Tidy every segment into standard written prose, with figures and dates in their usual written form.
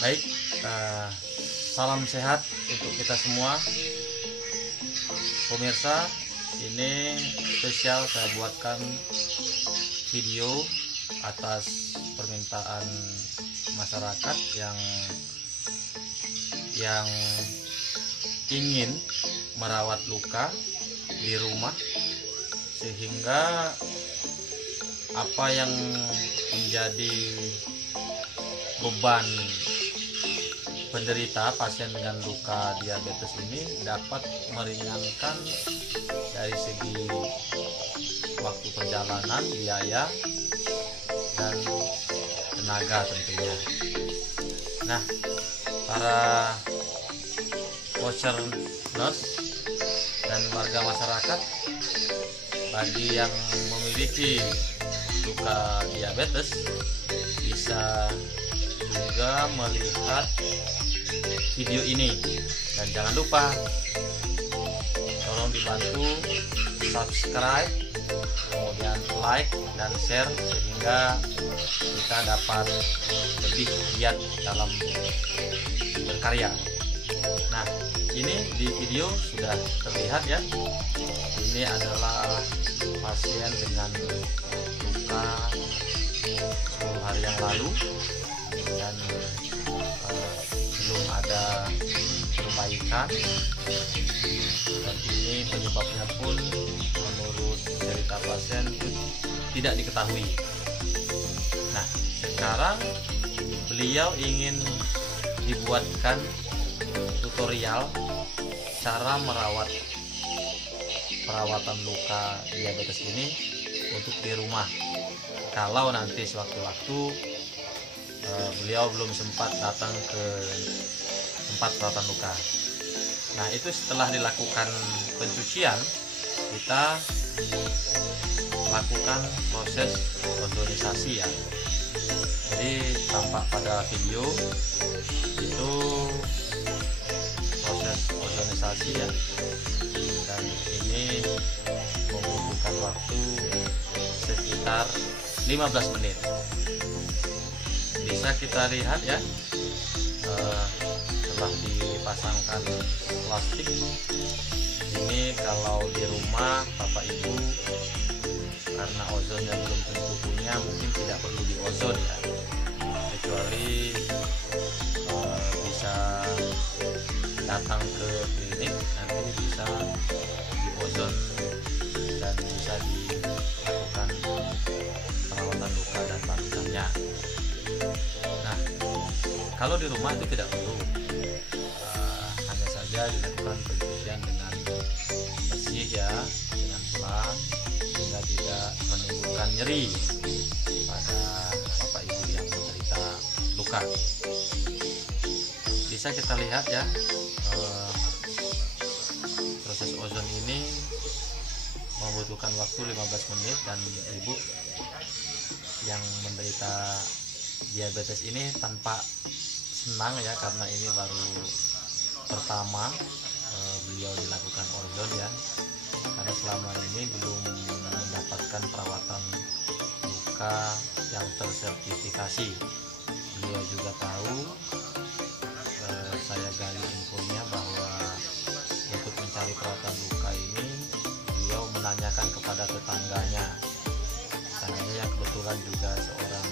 Baik, salam sehat untuk kita semua pemirsa. Ini spesial saya buatkan video atas permintaan masyarakat yang ingin merawat luka di rumah, sehingga apa yang menjadi beban penderita pasien dengan luka diabetes ini dapat meringankan dari segi waktu perjalanan, biaya, dan tenaga tentunya. Nah, para voucher nurse dan warga masyarakat, bagi yang memiliki luka diabetes bisa juga melihat video ini, dan jangan lupa tolong dibantu subscribe, kemudian like dan share, sehingga kita dapat lebih giat dalam berkarya. Nah, ini di video sudah terlihat ya, ini adalah pasien dengan luka 10 hari yang lalu dan belum ada perbaikan, dan ini penyebabnya pun menurut cerita pasien tidak diketahui. Nah, sekarang beliau ingin dibuatkan tutorial cara perawatan luka diabetes ini untuk di rumah, kalau nanti sewaktu-waktu beliau belum sempat datang ke tempat perawatan luka. Nah, itu setelah dilakukan pencucian, kita lakukan proses ozonisasi ya. Jadi tampak pada video itu proses ozonisasi ya, dan ini membutuhkan waktu sekitar 15 menit. Bisa kita lihat ya, setelah dipasangkan plastik ini, kalau di rumah Bapak Ibu karena ozonnya belum tentu punya, mungkin tidak perlu di ozon ya, kecuali bisa datang ke klinik, nanti bisa di ozon dan bisa dilakukan perawatan luka dan lapisannya. Nah, kalau di rumah itu tidak perlu, hanya saja dilakukan pencucian dengan bersih ya, dengan pelan, sehingga tidak menimbulkan nyeri pada Bapak Ibu yang menderita luka. Bisa kita lihat ya, proses ozon ini membutuhkan waktu 15 menit, dan ibu yang menderita diabetes ini tanpa senang ya, karena ini baru pertama beliau dilakukan ozon ya, karena selama ini belum mendapatkan perawatan luka yang tersertifikasi. Beliau juga tahu, saya gali infonya bahwa untuk mencari perawatan luka ini beliau menanyakan kepada tetangganya yang kebetulan juga seorang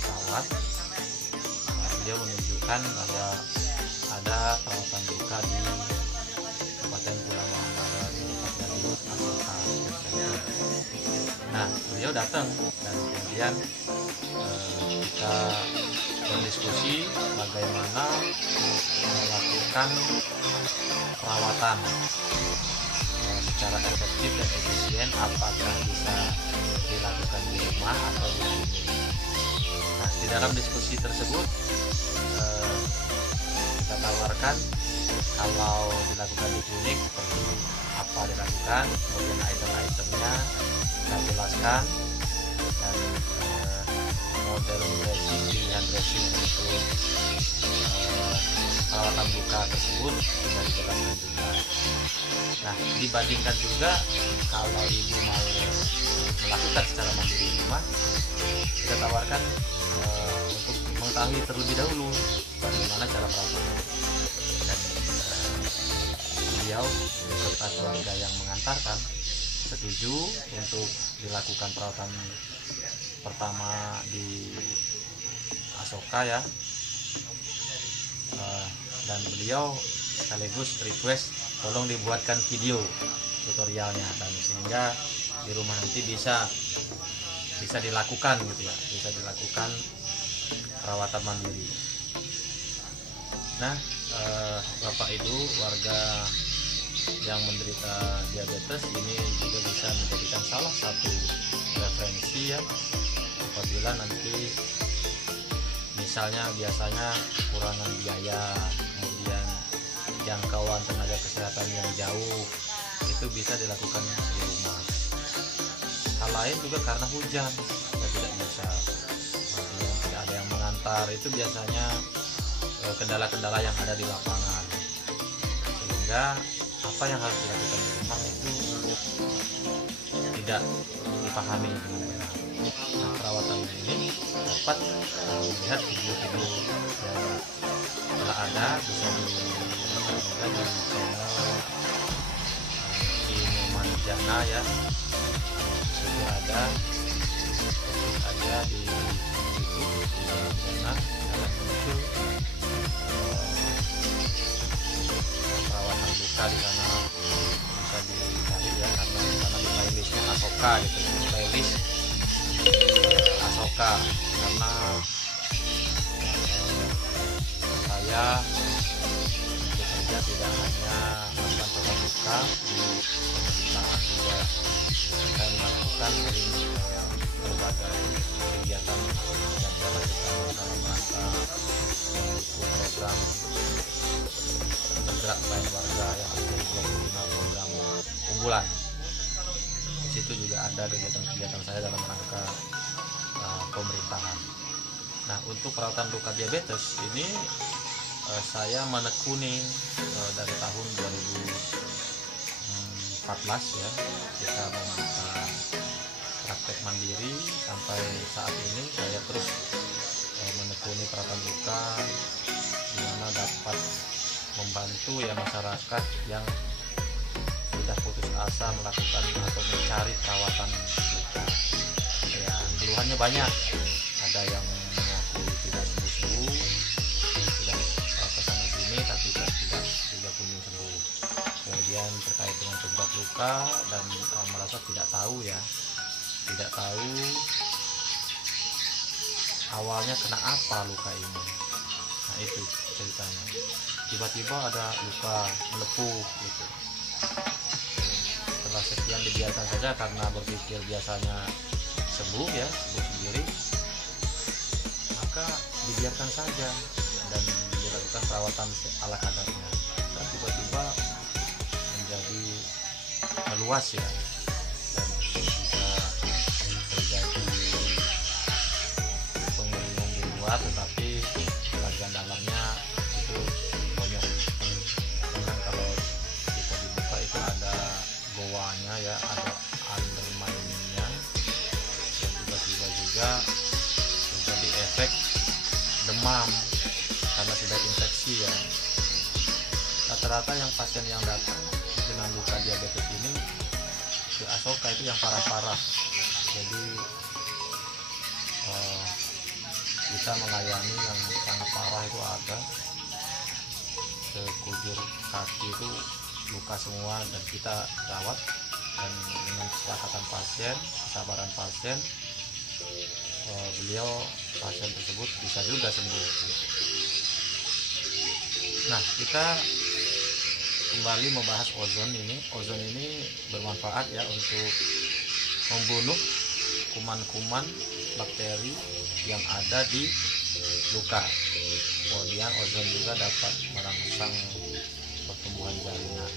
perawat. Beliau menunjukkan bahwa ada perawatan luka di Kabupaten Pulau Barat, tepatnya di Asoka. Nah, beliau datang dan kemudian kita berdiskusi bagaimana melakukan perawatan secara efektif dan efisien, apakah bisa dilakukan di rumah atau di klinik. Nah, di dalam diskusi tersebut kita tawarkan kalau dilakukan di klinik seperti apa dilakukan, kemudian item-itemnya kita jelaskan, dan model dressing, pilihan dressing untuk perawatan luka tersebut sudah dijelaskan juga. Nah, dibandingkan juga kalau ibu mau melakukan secara mandiri di rumah, kita tawarkan untuk mengetahui terlebih dahulu bagaimana cara perawatannya, dan beliau serta keluarga yang mengantarkan setuju untuk dilakukan perawatan pertama di Asoka ya. Dan beliau sekaligus request tolong dibuatkan video tutorialnya, dan sehingga di rumah nanti bisa dilakukan gitu ya, bisa dilakukan perawatan mandiri. Nah, Bapak Ibu warga yang menderita diabetes ini juga bisa menjadikan salah satu referensi ya, apabila nanti misalnya biasanya kekurangan biaya, kemudian jangkauan tenaga kesehatan yang jauh, itu bisa dilakukan di rumah. Hal lain juga karena hujan ya tidak bisa, kemudian tidak ada yang mengantar, itu biasanya kendala-kendala yang ada di lapangan, sehingga apa yang harus dilakukan di rumah itu tidak dipahami dengan benar. Nah, perawatan ini dapat melihat video-video yang telah ada, bisa dilihat juga di channel Manjana ya, itu ada di YouTube Manjana, akan muncul perawatan luka di sana, bisa dicari ya, karena di sana di playlistnya Asoka gitu, playlist Asoka, karena saya bekerja tidak hanya melakukan perawatan luka di pemerintahan, juga saya melakukan dari berbagai kegiatan yang saya lakukan dalam rangka mendukung program bergerak lain warga yang menjadi 25 program unggulan. Di situ juga ada kegiatan-kegiatan saya dalam rangka pemerintahan. Nah, untuk perawatan luka diabetes ini saya menekuni dari tahun 2014 ya, kita membuka praktek mandiri sampai saat ini. Saya terus menekuni perawatan luka, di mana dapat membantu ya masyarakat yang sudah putus asa melakukan atau mencari perawatan luka. Ya, keluhannya banyak, ada yang mengaku tidak sembuh-sembuh, sudah kesana sini tapi tidak juga kunjung sembuh. Kemudian terkait dengan penyebab luka dan merasa tidak tahu awalnya kena apa luka ini. Nah, itu ceritanya, tiba-tiba ada luka melepuh gitu. Setelah sekian dibiarkan saja karena berpikir biasanya sembuh sendiri, maka dibiarkan saja dan dilakukan perawatan ala kadarnya, dan tiba-tiba menjadi meluas ya, dan bisa terjadi pengumuman di luar tetapi bagian dalamnya itu bonyok. Bahkan kalau kita dibuka itu ada goanya ya, ada underminingnya, dan tiba-tiba juga terjadi efek demam karena sudah infeksi ya. Rata-rata yang pasien yang datang dengan luka diabetes ini ke Asoka itu yang parah-parah, jadi kita melayani yang sangat parah itu ada sekujur kaki itu luka semua, dan kita rawat, dan dengan kesepakatan pasien, kesabaran pasien, pasien tersebut bisa juga sembuh. Nah, kita kembali membahas ozon ini. Ozon ini bermanfaat ya untuk membunuh kuman-kuman bakteri yang ada di luka. Kemudian ozon juga dapat merangsang pertumbuhan jaringan.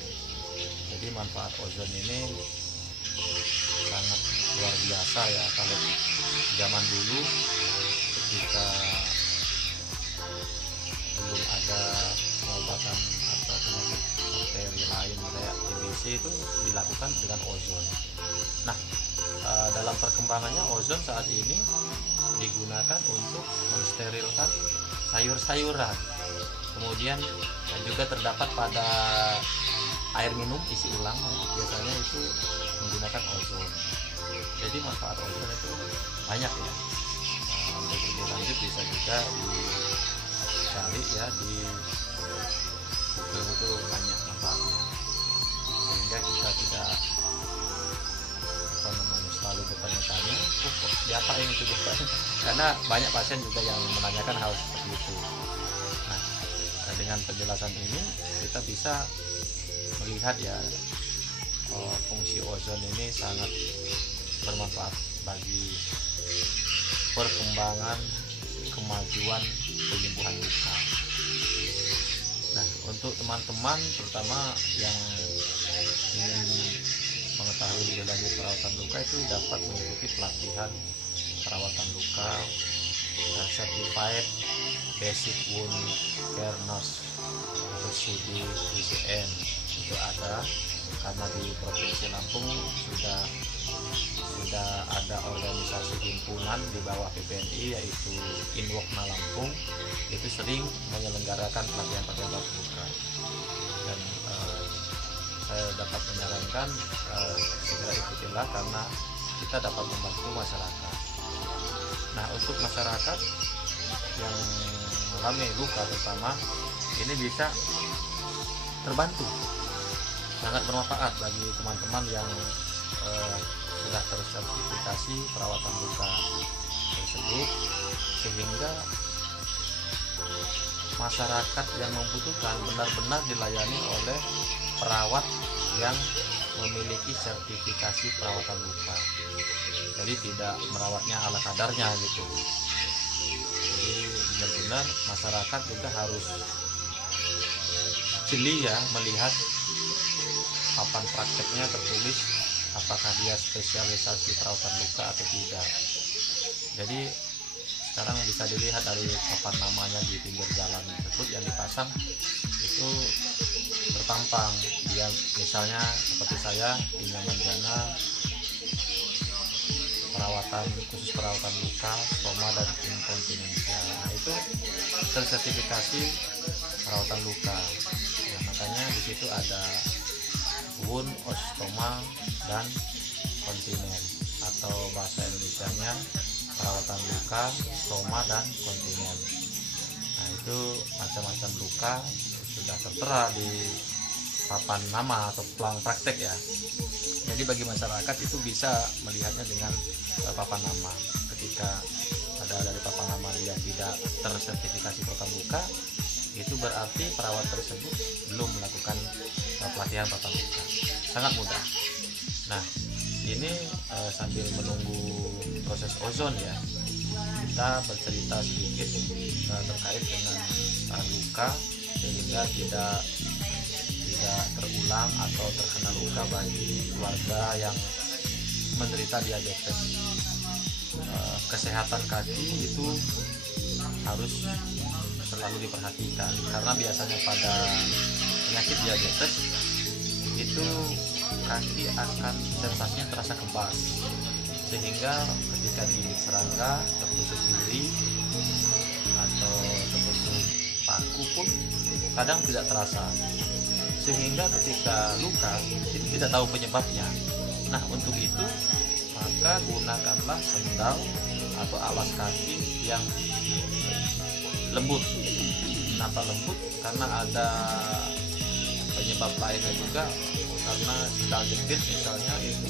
Jadi manfaat ozon ini sangat luar biasa ya. Kalau zaman dulu ketika belum ada pengobatan atau penyakit bakteri lain kayak TBC, itu dilakukan dengan ozon. Nah, dalam perkembangannya ozon saat ini digunakan untuk mensterilkan sayur-sayuran. Kemudian juga terdapat pada air minum isi ulang, biasanya itu menggunakan ozon. Jadi manfaat ozon itu banyak ya. Untuk lebih lanjut bisa juga dicari ya di Google, itu banyak manfaatnya, sehingga kita tidak selalu bertanya-tanya kok diapain itu dokter, karena banyak pasien juga yang menanyakan hal seperti itu. Nah, dengan penjelasan ini kita bisa melihat ya, fungsi ozon ini sangat bermanfaat bagi perkembangan kemajuan penyembuhan luka. Nah, untuk teman-teman terutama yang ingin mengetahui lebih lanjut perawatan luka, itu dapat mengikuti pelatihan perawatan luka Certified Basic Wound Care Nurse atau CBWCN. Itu ada karena di Provinsi Lampung sudah ada organisasi himpunan di bawah PPNI, yaitu Inwokna Lampung, itu sering menyelenggarakan pelatihan-pelatihan perawatan luka. Dan saya dapat menyarankan segera ikutilah, karena kita dapat membantu masyarakat. Nah, untuk masyarakat yang mengalami luka terutama, ini bisa terbantu, sangat bermanfaat bagi teman-teman yang sudah tersertifikasi perawatan luka tersebut, sehingga masyarakat yang membutuhkan benar-benar dilayani oleh perawat yang memiliki sertifikasi perawatan luka. Jadi tidak merawatnya ala kadarnya gitu. Jadi benar-benar masyarakat juga harus jeli ya, melihat papan prakteknya tertulis apakah dia spesialisasi perawatan luka atau tidak. Jadi sekarang bisa dilihat dari papan namanya di pinggir jalan tersebut yang dipasang, itu terpampang dia, misalnya seperti saya di Nyamanjana, perawatan khusus perawatan luka, stoma dan inkontinensia. Nah, itu tersertifikasi perawatan luka. Nah, makanya di situ ada wound, ostoma, dan kontinen, atau bahasa Indonesianya perawatan luka, stoma, dan kontinen. Nah, itu macam-macam luka sudah tertera di papan nama atau pelang praktek ya. Jadi bagi masyarakat itu bisa melihatnya dengan papan nama. Ketika ada dari papan nama dia tidak tersertifikasi perawatan luka, itu berarti perawat tersebut belum melakukan pelatihan perawatan luka. Sangat mudah. Nah, ini sambil menunggu proses ozon ya, kita bercerita sedikit terkait dengan luka, sehingga tidak terulang atau terkena luka bagi keluarga yang menderita diabetes. Kesehatan kaki itu harus selalu diperhatikan, karena biasanya pada penyakit diabetes itu kaki akan sensasinya terasa kebas, sehingga ketika digigit serangga, tertusuk duri atau tertusuk paku pun kadang tidak terasa, sehingga ketika luka itu tidak tahu penyebabnya. Nah, untuk itu maka gunakanlah sendal atau alas kaki yang lembut. Kenapa lembut? Karena ada penyebab lainnya juga, karena sendal jepit misalnya itu,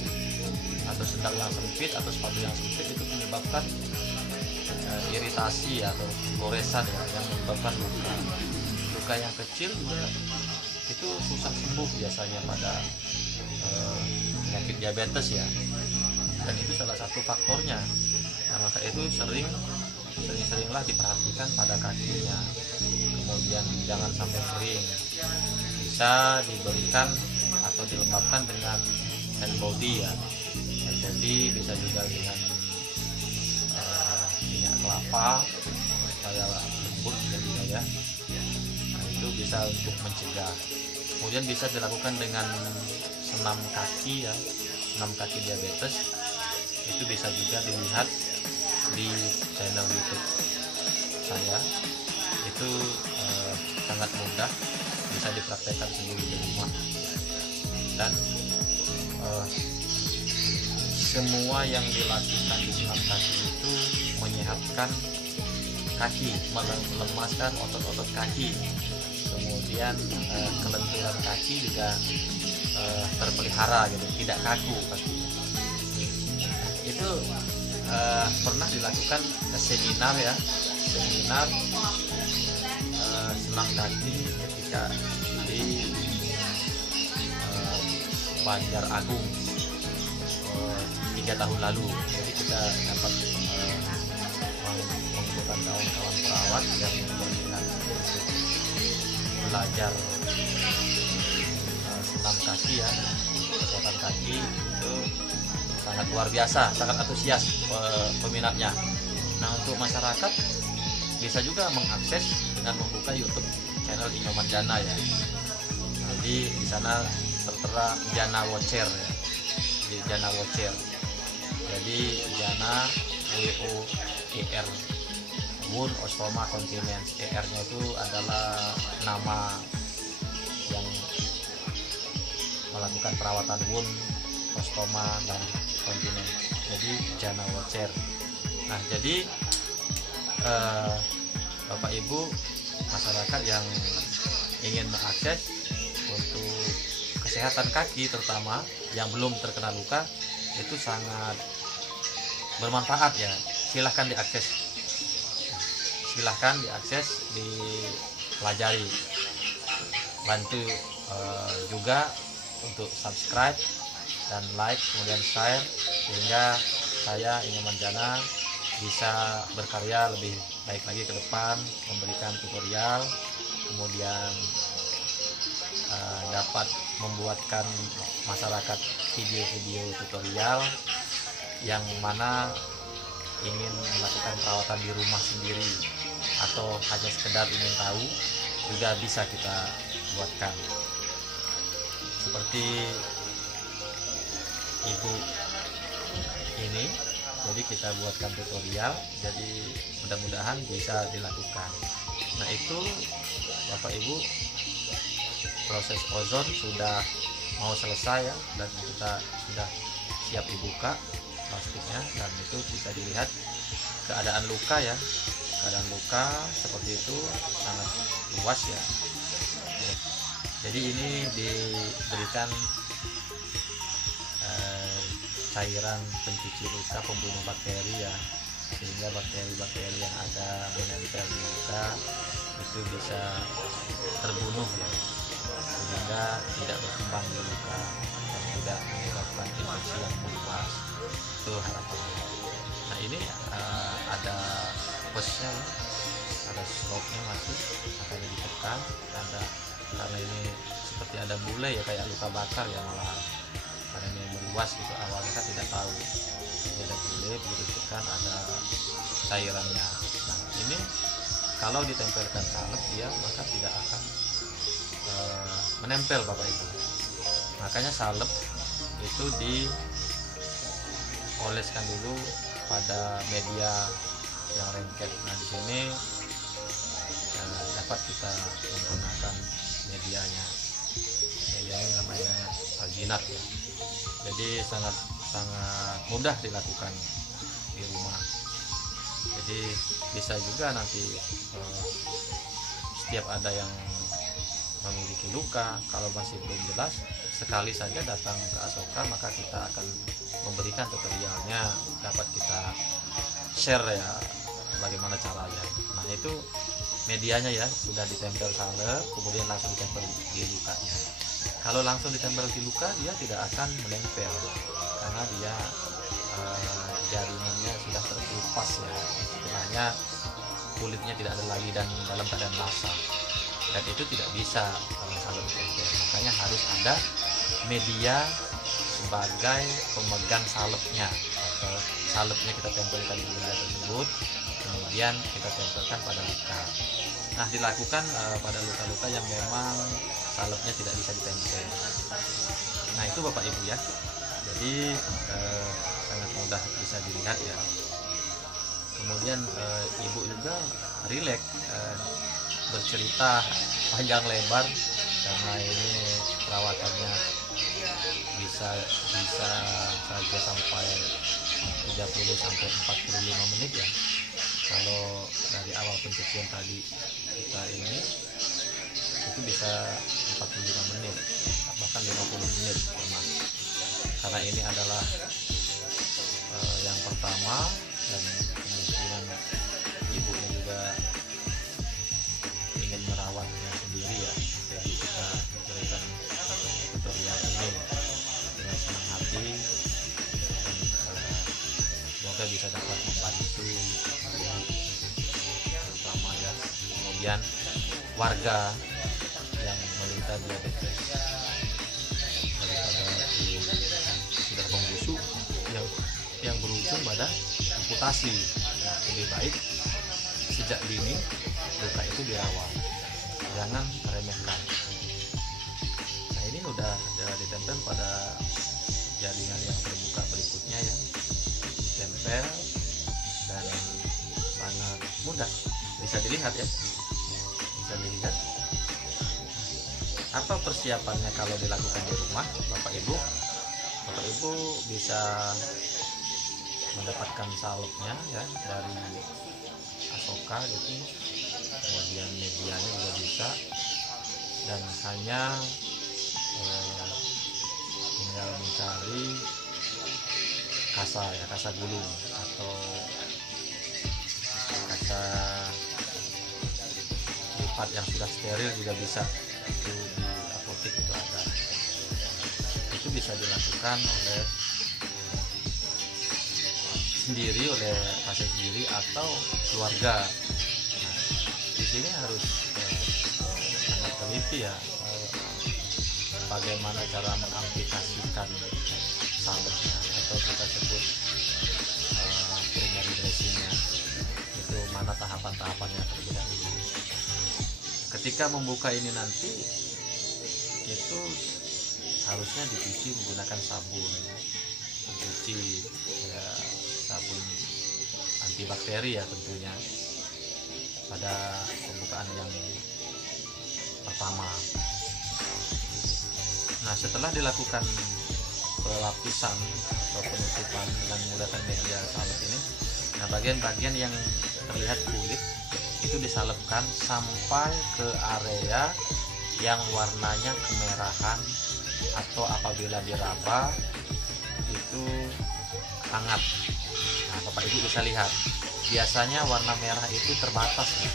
atau sendal yang sempit atau sepatu yang sempit itu menyebabkan iritasi atau goresan ya, yang menyebabkan luka. Luka yang kecil juga itu susah sembuh biasanya pada penyakit diabetes ya, dan itu salah satu faktornya. Nah, maka itu sering-seringlah diperhatikan pada kakinya. Kemudian jangan sampai kering, bisa diberikan atau dilembabkan dengan hand body ya. Hand body bisa juga dengan minyak kelapa supaya lembut jadinya ya. Nah, itu bisa untuk mencegah. Kemudian bisa dilakukan dengan senam kaki ya, senam kaki diabetes. Itu bisa juga dilihat di channel YouTube saya, itu sangat mudah, bisa dipraktekkan sendiri di rumah. Dan semua yang dilakukan di senam kaki itu menyehatkan kaki, melemaskan otot-otot kaki, kemudian kelenturan kaki juga terpelihara gitu, tidak kaku kakinya. Itu pernah dilakukan seminar ya, seminar senam kaki ketika di Banjar Agung 3 tahun lalu. Jadi kita dapat mengumpulkan kawan-kawan perawat yang berminat untuk belajar senam kaki ya, kesehatan kaki itu sangat luar biasa, sangat antusias peminatnya. Nah, untuk masyarakat bisa juga mengakses dengan membuka YouTube channel Inyoman Jana ya. Jadi di sana tertera Jana Watcher ya, di Jana Watcher. Jadi Jana WOER, Wound Osteoma Continence. ER-nya itu adalah nama yang melakukan perawatan wound, osteoma dan continence. Jadi Jana Watcher. Nah, jadi Bapak Ibu masyarakat yang ingin mengakses untuk kesehatan kaki terutama yang belum terkena luka itu sangat bermanfaat ya. Silahkan diakses, dipelajari, bantu juga untuk subscribe dan like, kemudian share, sehingga saya Inyoman Jana bisa berkarya lebih baik lagi ke depan, memberikan tutorial, kemudian dapat membuatkan masyarakat video-video tutorial yang mana ingin melakukan perawatan di rumah sendiri atau hanya sekedar ingin tahu, juga bisa kita buatkan. Seperti ibu ini, jadi kita buatkan tutorial, jadi mudah-mudahan bisa dilakukan. Nah, itu Bapak Ibu, proses ozon sudah mau selesai ya, dan kita sudah siap dibuka plastiknya, dan itu bisa dilihat keadaan luka ya, keadaan luka seperti itu sangat luas ya. Jadi ini diberikan cairan pencuci luka pembunuh bakteri ya, sehingga bakteri-bakteri yang ada menempel di luka itu bisa terbunuh ya, sehingga tidak berkembang di luka dan tidak menyebabkan infeksi yang meluas. Itu harapannya. Nah, ini ada posnya ya, ada slope-nya masih, makanya ditekan, ada karena ini seperti ada bule ya, kayak luka bakar ya, malah karena ini meluas gitu, awalnya kan tidak tahu. Jadi ada bule, begitu ditekan ada cairannya. Nah, ini kalau ditempelkan salep dia maka tidak akan menempel Bapak Ibu. Makanya salep itu dioleskan dulu pada media yang lengket. Nah, di sini dapat kita menggunakan medianya namanya alginat ya. Jadi sangat mudah dilakukan di rumah. Jadi bisa juga nanti setiap ada yang memiliki luka, kalau masih belum jelas, sekali saja datang ke Asoka, maka kita akan memberikan tutorialnya, dapat kita share ya bagaimana caranya. Nah, itu medianya ya, sudah ditempel salep, kemudian langsung ditempel di lukanya. Kalau langsung ditempel di luka, dia tidak akan menempel karena dia jaringannya sudah terkelupas ya, istilahnya kulitnya tidak ada lagi dan dalam keadaan basah, dan itu tidak bisa kalau salep ditempel. Makanya harus ada media sebagai pemegang salepnya, atau salepnya kita tempelkan di media tersebut, kemudian kita tempelkan pada luka. Nah, dilakukan pada luka-luka yang memang salepnya tidak bisa ditempel. Nah, itu Bapak Ibu ya. Jadi sangat mudah bisa dilihat ya. Kemudian ibu juga rileks, bercerita panjang lebar karena ini perawatannya bisa saja sampai 30 sampai 45 menit ya. Kalau dari awal pencucian tadi kita ini itu bisa 45 menit bahkan 50 menit pernah, karena ini adalah yang pertama dan kemungkinan ibunya juga ingin merawatnya sendiri ya, jadi kita berikan tutorial ini dengan senang hati dan semoga bisa dapat membantu terutama ya kemudian warga yang menderita diabetes daripada sudah pembusuk yang berujung pada amputasi. Nah, lebih baik sejak dini luka itu dirawat, jangan meremehkan. Nah, ini udah ditempel pada jaringan yang terbuka berikutnya ya, ditempel dan sangat mudah, bisa dilihat ya, bisa dilihat. Apa persiapannya kalau dilakukan di rumah, Bapak Ibu bisa mendapatkan salepnya ya dari Asoka gitu, kemudian medianya juga bisa, dan hanya tinggal mencari kasa gulung atau kasa lipat yang sudah steril juga bisa, itu di apotek itu ada. Itu bisa dilakukan oleh pasien sendiri atau keluarga. Nah, di sini harus sangat teliti ya, bagaimana cara mengaplikasikan salepnya atau kita sebut primary dressingnya, itu mana tahapan-tahapannya terlebih dahulu. Ketika membuka ini nanti itu harusnya dicuci menggunakan sabun pencuci ya, sabun antibakteri ya tentunya pada pembukaan yang pertama. Nah, setelah dilakukan pelapisan atau penutupan dengan menggunakan media salep ini, nah bagian-bagian yang terlihat kulit itu disalepkan sampai ke area yang warnanya kemerahan atau apabila diraba itu hangat. Nah, Bapak Ibu bisa lihat, biasanya warna merah itu terbatas ya.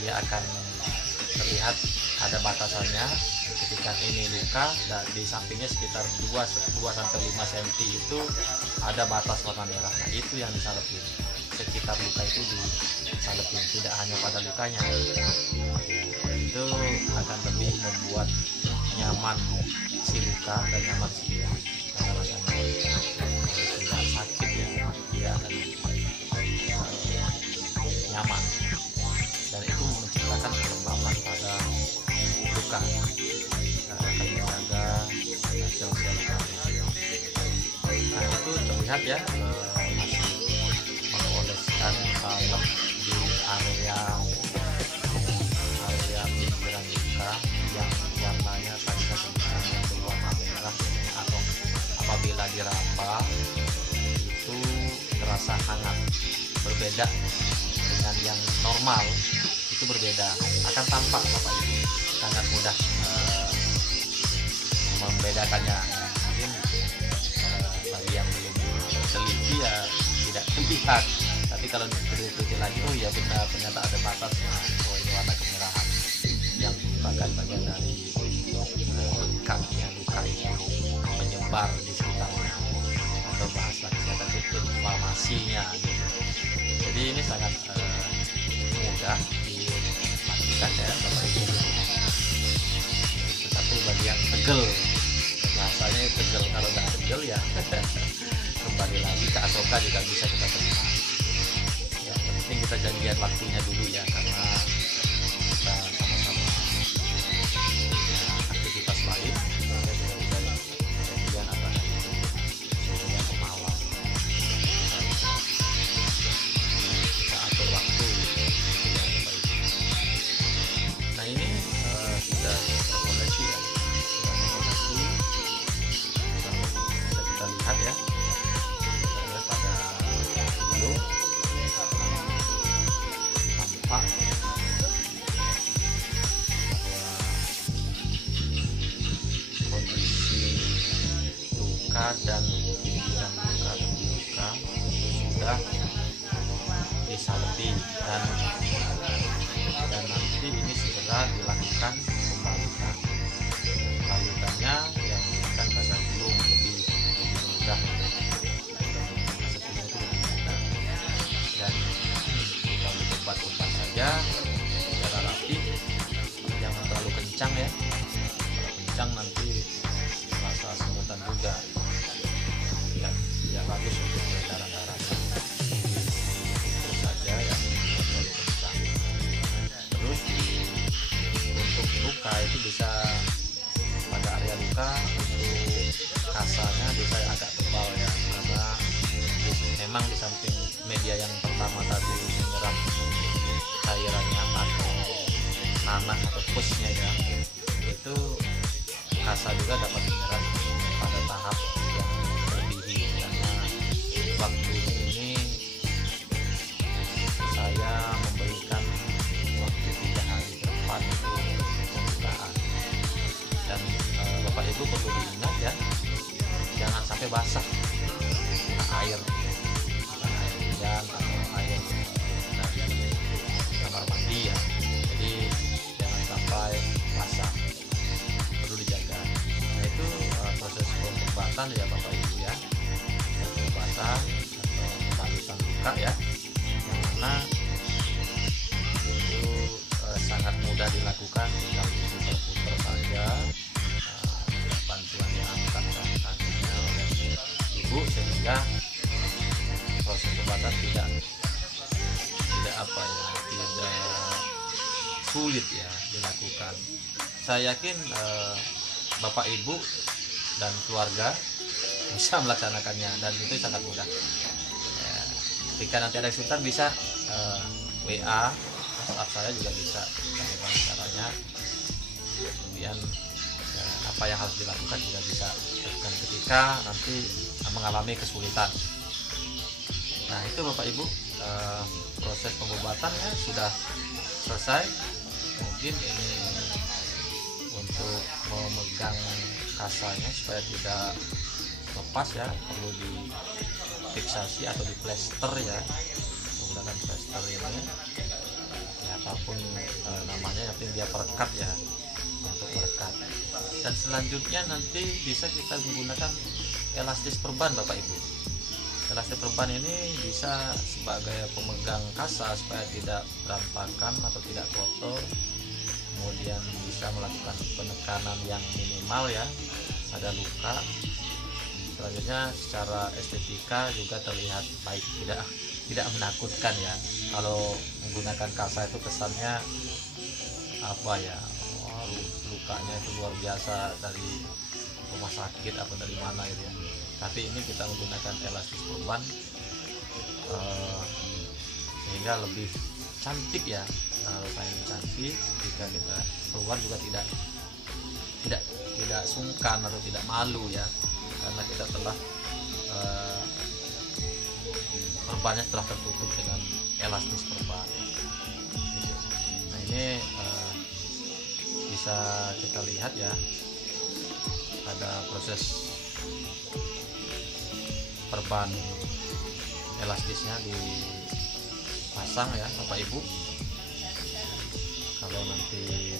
Dia akan terlihat ada batasannya. Ketika ini luka, di sampingnya sekitar 2-5 cm itu ada batas warna merah. Nah, itu yang disalepin. Sekitar luka itu disalepin, tidak hanya pada lukanya. Itu akan lebih membuat nyaman si luka dan nyaman si dia, karena rasanya tidak sakit ya, dia akan nyaman dan itu menciptakan kelembapan pada luka, karena akan menjaga sel-sel lukanya. Nah, itu terlihat ya, masih mengoleskan salep di area pinggiran luka yang warnanya tadi saya sebutkan yang berwarna merah, atau apabila diraba itu terasa hangat, berbeda dengan yang normal, itu berbeda, akan tampak Bapak Ibu, sangat mudah membedakannya. Mungkin bagi yang belum teliti ya tidak terlihat, tapi kalau diteliti lagi, oh ya benar, ternyata ada batasnya. Oh, ini warna kemerahan yang merupakan bagian dari luka itu menyebar di sekitarnya, atau bahasa kesehatan itu inflamasinya gitu. Jadi ini sangat mudah dilakukan ya Bapak Ibu. Tetapi bagi yang tegel, bahasanya tegel, kalau nggak tegel ya kembali lagi ke Asoka juga bisa kita terima. Ya, penting kita janjian waktunya dulu ya, karena kita sama-sama aktivitas lain. Janjian apa itu suhunya ke malam, kita atur waktu ya, Bapak Ibu. dan pinggiran luka tepi luka itu sudah disalpi, dan nanti ini segera dilakukan pembalutan. Pembalutannya yang menggunakan kasar gulung lebih mudah, kasar gulung itu lebih mudah, dan dibalut obat-obat saja secara rapi, jangan terlalu kencang ya. Kalau kencang nanti rasa semutan juga, tidak bagus untuk peredaran darahnya. Terus saja yang terlalu kencang. Terus untuk luka itu bisa pada area luka, untuk kasarnya bisa agak tebal ya, karena memang di samping media yang pertama tadi menyerap cairannya atau nanah atau pusnya ya, itu kasa juga dapat menyerap pada tahap yang melebihi, karena waktu ini saya memberikan waktu 3 hari ke depan untuk pembukaan. Dan Bapak Ibu perlu diingat ya, jangan sampai basah air, bukan air hujan atau air dari kamar mandi ya, jadi jangan sampai basah, perlu dijaga. Nah itu proses pengobatan ya Bapak Ibu ya, pengobatan atau pembalutan luka ya, yang mana itu sangat mudah dilakukan, tinggal diputar-putar saja, bantuan diangkat kakinya oleh ibu, sehingga proses pengobatan tidak sulit ya dilakukan. Saya yakin Bapak Ibu dan keluarga bisa melaksanakannya, dan itu sangat mudah ya. Jika nanti ada kesulitan bisa WA, WhatsApp saya juga bisa, bagaimana caranya, kemudian apa yang harus dilakukan juga bisa dilakukan ketika nanti mengalami kesulitan. Nah itu Bapak Ibu, proses pengobatannya sudah selesai. Mungkin ini untuk memegang kasanya supaya tidak lepas ya, perlu difiksasi atau diplester ya, menggunakan plester ini ya, apapun namanya, yang penting dia perekat ya, untuk merekat. Dan selanjutnya nanti bisa kita menggunakan elastis perban Bapak Ibu. Elastis perban ini bisa sebagai pemegang kasa supaya tidak berantakan atau tidak kotor, kemudian bisa melakukan penekanan yang minimal ya pada luka. Selanjutnya secara estetika juga terlihat baik, tidak menakutkan ya. Kalau menggunakan kasa itu kesannya apa ya, lukanya itu luar biasa dari rumah sakit atau dari mana gitu ya. Tapi ini kita menggunakan elastis perban sehingga lebih cantik ya, rasanya cantik. Jika kita keluar juga tidak sungkan atau tidak malu ya, karena kita telah perbannya telah tertutup dengan elastis perban gitu. Nah ini bisa kita lihat ya pada proses perban elastisnya dipasang ya Bapak Ibu. Kalau nanti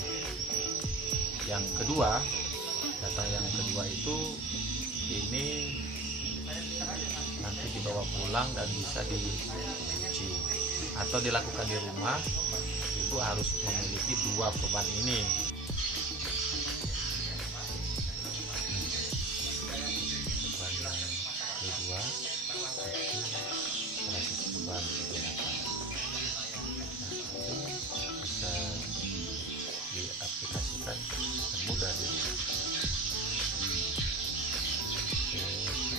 yang kedua, datang yang kedua itu ini nanti dibawa pulang dan bisa dicuci atau dilakukan di rumah. Ibu harus memiliki 2 perban ini. Kedua itu elastis perban digunakan. Nah, itu bisa diaplikasikan dan mudah di rumah.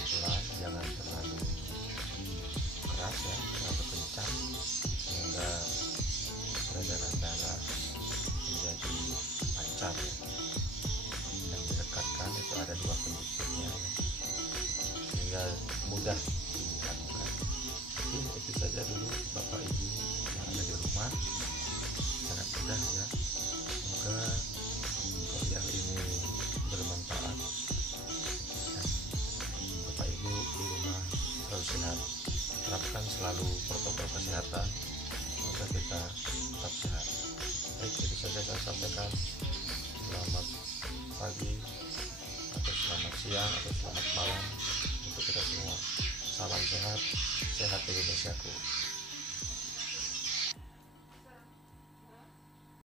Pelan, jangan terlalu keras ya, terlalu kencang sehingga peredaran darah menjadi lancar ya. Dan direkatkan itu ada 2 pendukungnya ya, sehingga mudah dilakukan. Mungkin itu saja dulu Bapak Ibu yang ada di rumah, sangat mudah ya. Semoga tutorial ini bermanfaat dan harus sehat, terapkan selalu protokol kesehatan, semoga kita tetap sehat. Baik, itu saja saya sampaikan. Selamat pagi atau selamat siang atau selamat malam untuk kita semua. Salam sehat, sehat Indonesiaku.